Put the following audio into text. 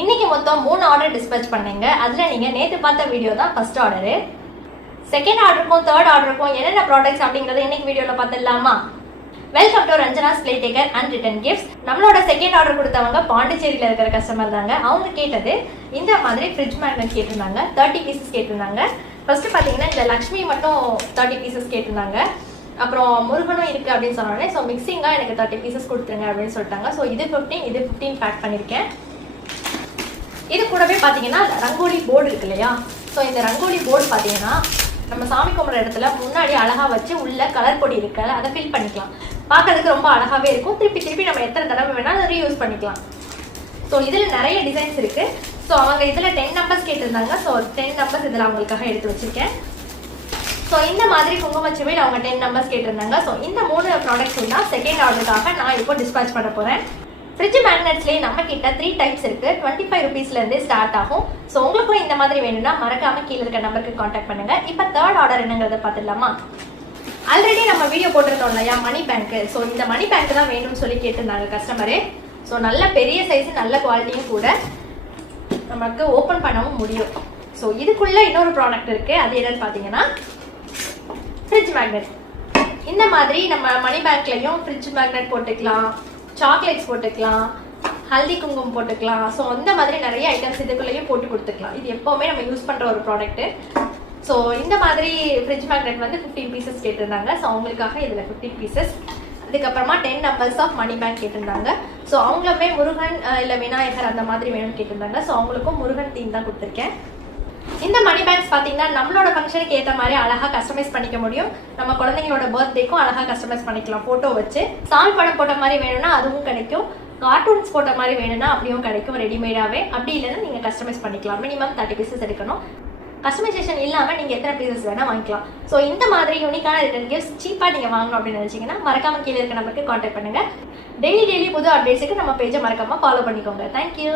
இன்னைக்கு மொத்தம் மூணு ஆர்டர் டிஸ்பேச் பண்ணீங்க. அதில் நீங்கள் நேற்று பார்த்த வீடியோ தான் ஃபர்ஸ்ட் ஆர்டரு செகண்ட் ஆர்டருக்கும் தேர்ட் ஆர்டருக்கும் என்னென்ன ப்ராடக்ட்ஸ் அப்படிங்கறத இன்னைக்கு வீடியோல பார்த்துடலாமா? வெல்கம் டு ரஞ்சனா ஸ்லே டேக்கர் அண்ட் ரிட்டன் கிஃப்ட்ஸ் நம்மளோட செகண்ட் ஆர்டர் கொடுத்தவங்க பாண்டிச்சேரியில் இருக்கிற கஸ்டமர் தாங்க. அவங்க கேட்டது இந்த மாதிரி ஃப்ரிட்ஜ் மேக்னட் கேட்டிருந்தாங்க. தேர்ட்டி பீசஸ் கேட்டிருந்தாங்க. ஃபர்ஸ்ட் பார்த்தீங்கன்னா இந்த லக்ஷ்மி மட்டும் தேர்ட்டி பீசஸ் கேட்டிருந்தாங்க. அப்புறம் முருகனும் இருக்கு அப்படின்னு சொன்னோடனே ஸோ மிக்சிங்காக எனக்கு தேர்ட்டி பீசஸ் கொடுத்துருங்க அப்படின்னு சொல்லிட்டாங்க. ஸோ இது ஃபிஃப்டீன் இது ஃபிஃப்டீன் பேக் பண்ணியிருக்கேன் இது கூடவே பார்த்தீங்கன்னா ரங்கோலி போர்டு இருக்கு இல்லையா? ஸோ இந்த ரங்கோலி போர்டு பார்த்தீங்கன்னா நம்ம சாமி கும்பிட்ற இடத்துல முன்னாடி அழகாக வச்சு உள்ள கலர் பொடி இருக்க அதை ஃபில் பண்ணிக்கலாம். பார்க்கறதுக்கு ரொம்ப அழகாகவே இருக்கும். திருப்பி திருப்பி நம்ம எத்தனை தடவை வேணாலும் அதை ரீயூஸ் பண்ணிக்கலாம். ஸோ இதில் நிறைய டிசைன்ஸ் இருக்கு. ஸோ அவங்க இதில் டென் நம்பர்ஸ் கேட்டிருந்தாங்க. ஸோ டென் நம்பர்ஸ் இதில் அவங்களுக்காக எடுத்து வச்சிருக்கேன். ஸோ இந்த மாதிரி குங்குமச்சிவில் அவங்க டென் நம்பர்ஸ் கேட்டிருந்தாங்க. ஸோ இந்த மூணு ப்ராடக்ட்ஸ் தான் செகண்ட் ஆர்டருக்காக நான் இப்போ டிஸ்பேச் பண்ண போகிறேன் ஃப்ரிட்ஜ் மேக்னெட்ஸ்லேயே நம்ம கிட்ட த்ரீ டைப்ஸ் இருக்கு டுவெண்ட்டி ஃபைவ் ருபீஸ்லேருந்து ஸ்டார்ட் ஆகும். ஸோ உங்களுக்கும் இந்த மாதிரி வேணும்னா மறக்காம கீழே இருக்க நம்பருக்கு காண்டாக்ட் பண்ணுங்க. இப்போ தேர்ட் ஆர்டர் என்னங்கிறத பார்த்துடலாமா? ஆல்ரெடி நம்ம வீடியோ போட்டிருந்தோம் இல்லையா? மணி பேங்க் ஸோ இந்த மணி பேங்க் தான் வேணும்னு சொல்லி கேட்டிருந்தாங்க கஸ்டமரே ஸோ நல்ல பெரிய சைஸ் நல்ல குவாலிட்டியும் கூட நமக்கு ஓப்பன் பண்ணவும் முடியும். ஸோ இதுக்குள்ள இன்னொரு ப்ராடக்ட் இருக்கு. அது என்னன்னு பார்த்தீங்கன்னா ஃப்ரிட்ஜ் மேக்னெட் இந்த மாதிரி நம்ம மணி பேங்க்லையும் ஃப்ரிட்ஜ் மேக்னெட் போட்டுக்கலாம். சாக்லேட்ஸ் போட்டுக்கலாம் ஹல்தி குங்குமம் போட்டுக்கலாம். ஸோ அந்த மாதிரி நிறைய ஐட்டம்ஸ் இதுக்குள்ளேயும் போட்டு கொடுத்துக்கலாம். இது எப்போவுமே நம்ம யூஸ் பண்ணுற ஒரு ப்ராடக்ட்டு ஸோ இந்த மாதிரி ஃப்ரிட்ஜ் மேக்னெட் வந்து ஃபிஃப்டீன் பீசஸ் கேட்டிருந்தாங்க. ஸோ அவங்களுக்காக இதில் ஃபிஃப்டீன் பீசஸ் அதுக்கப்புறமா ten numbers of money bank கேட்டிருந்தாங்க. ஸோ அவங்களுமே முருகன் இல்லை விநாயகர் அந்த மாதிரி வேணும்னு கேட்டிருந்தாங்க. ஸோ அவங்களுக்கும் முருகன் தீம் தான் கொடுத்துருக்கேன். இந்த மணி பேக்ஸ் பார்த்தீங்கன்னா நம்மளோட ஃபங்க்ஷனுக்கு ஏற்ற மாதிரி அழகாக கஸ்டமைஸ் பண்ணிக்க முடியும். நம்ம குழந்தைங்களோட பர்த்டேக்கும் அழகாக கஸ்டமைஸ் பண்ணிக்கலாம். ஃபோட்டோ வச்சு சால்வ் படம் போட்ட மாதிரி வேணும்னா அதுவும் கிடைக்கும். கார்ட்டூன்ஸ் போட்ட மாதிரி வேணும்னா அப்படியும் கிடைக்கும் ரெடிமேடாகவே அப்படி இல்லைன்னா நீங்கள் கஸ்டமைஸ் பண்ணிக்கலாம். மினிமம் தேர்ட்டி பீசஸ் எடுக்கணும். கஸ்டமைசேஷன் இல்லாமல் நீங்கள் எத்தனை பீசஸ் வேணால் வாங்கிக்கலாம். ஸோ இந்த மாதிரி யூனிக்கான ரிட்டன் கிஃப்ட்ஸ் சீப்பாக நீங்கள் வாங்கணும் அப்படின்னு நினச்சிங்கன்னா மறக்காம கீழே இருக்க நம்பருக்கு காண்டாக்ட் பண்ணுங்கள் டெய்லி டெய்லி புது அப்டேட்ஸுக்கு நம்ம பேஜை மறக்காமல் ஃபாலோ பண்ணிக்கோங்க. தேங்க்யூ